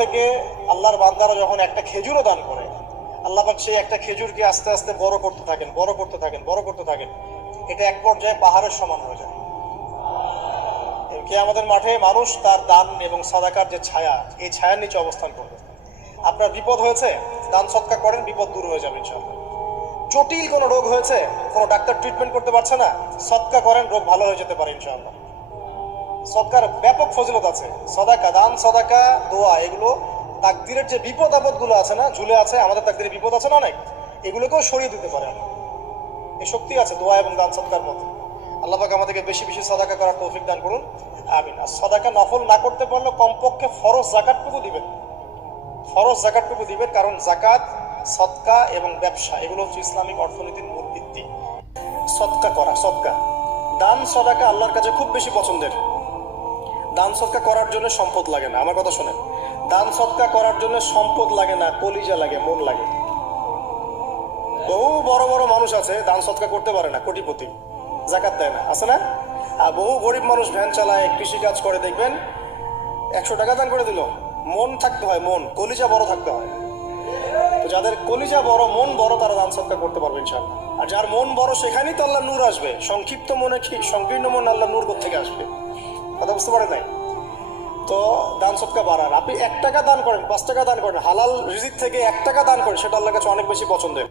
থেকে আল্লাহর বান্দারা যখন একটা খেজুরও দান করে, আল্লাহ পাক সেই একটা খেজুরকে আস্তে আস্তে বড় করতে থাকেন, বড় করতে থাকেন, বড় করতে থাকেন। এটা এক পর্যায়ে পাহাড়ের সমান হয়ে যায়। কিয়ামতের মাঠে মানুষ তার দান এবং সাদাকার যে ছায়া, এই ছায়ার নিচে অবস্থান করবে। আপনার বিপদ হয়েছে, দান সৎকার করেন, বিপদ দূর হয়ে যাবে ইনশাআল্লাহ। জটিল কোনো রোগ হয়েছে, কোনো ডাক্তার ট্রিটমেন্ট করতে পারছে না, সৎকার করেন, রোগ ভালো হয়ে যেতে পারে ইনশাআল্লাহ। সৎকার ব্যাপক ফজিলত আছে। সদাকা, দান, সদাকা, দোয়া, এগুলো তাকদিরের যে বিপদ আপদ গুলো আছে না, ঝুলে আছে, আমাদের তাকদিরে বিপদ আছে না অনেক, এগুলোকেও সরিয়ে দিতে পারে। এই শক্তি আছে দোয়া এবং দান সৎকার মধ্যে। আল্লাহ পাক আমাদেরকে বেশি বেশি সাদাকা করার তৌফিক দান করুন, আমিন। আর সাদাকা নফল না করতে পারলে কমপক্ষে ফরজ যাকাতটুকু দিবেন, ফরজ যাকাতটুকু দিবেন। কারণ যাকাত, সদকা এবং ব্যবসা, এগুলো হচ্ছে ইসলামিক অর্থনীতির মূল ভিত্তি। সদকা করা, সদকা, দান সদাকা আল্লাহর কাছে খুব বেশি পছন্দের। দান সদকা করার জন্য সম্পদ লাগে না, আমার কথা শোনেন। দান সদকা করার জন্য সম্পদ লাগে না, কলিজা লাগে, মন লাগে। বহু বড় বড় মানুষ আছে দান সদকা করতে পারে না, কোটিপতি, যাকাত দেয় না, আছে না? আর বহু গরিব মানুষ ভ্যান চালায়, কৃষিকাজ করে, দেখবেন 100 টাকা দান করে দিল। মন থাকতে হয়, মন, কলিজা বড় থাকতে হয়। তো যাদের কলিজা বড়, মন বড়, তারা দান সদকা করতে পারবে ইনশাআল্লাহ। আর যার মন বড়, সেখানেই তো আল্লাহ নূর আসবে। সংক্ষিপ্ত মনে, সংকীর্ণ মনে আল্লাহ নূর কোত্থেকে আসবে? কথা বুঝতে পারেন নাই? তো দান সদকা বাড়ান। আপনি 1 টাকা দান করেন, 5 টাকা দান করেন, হালাল রিজিক থেকে 1 টাকা দান করেন, সেটা আল্লাহর কাছে অনেক বেশি পছন্দের।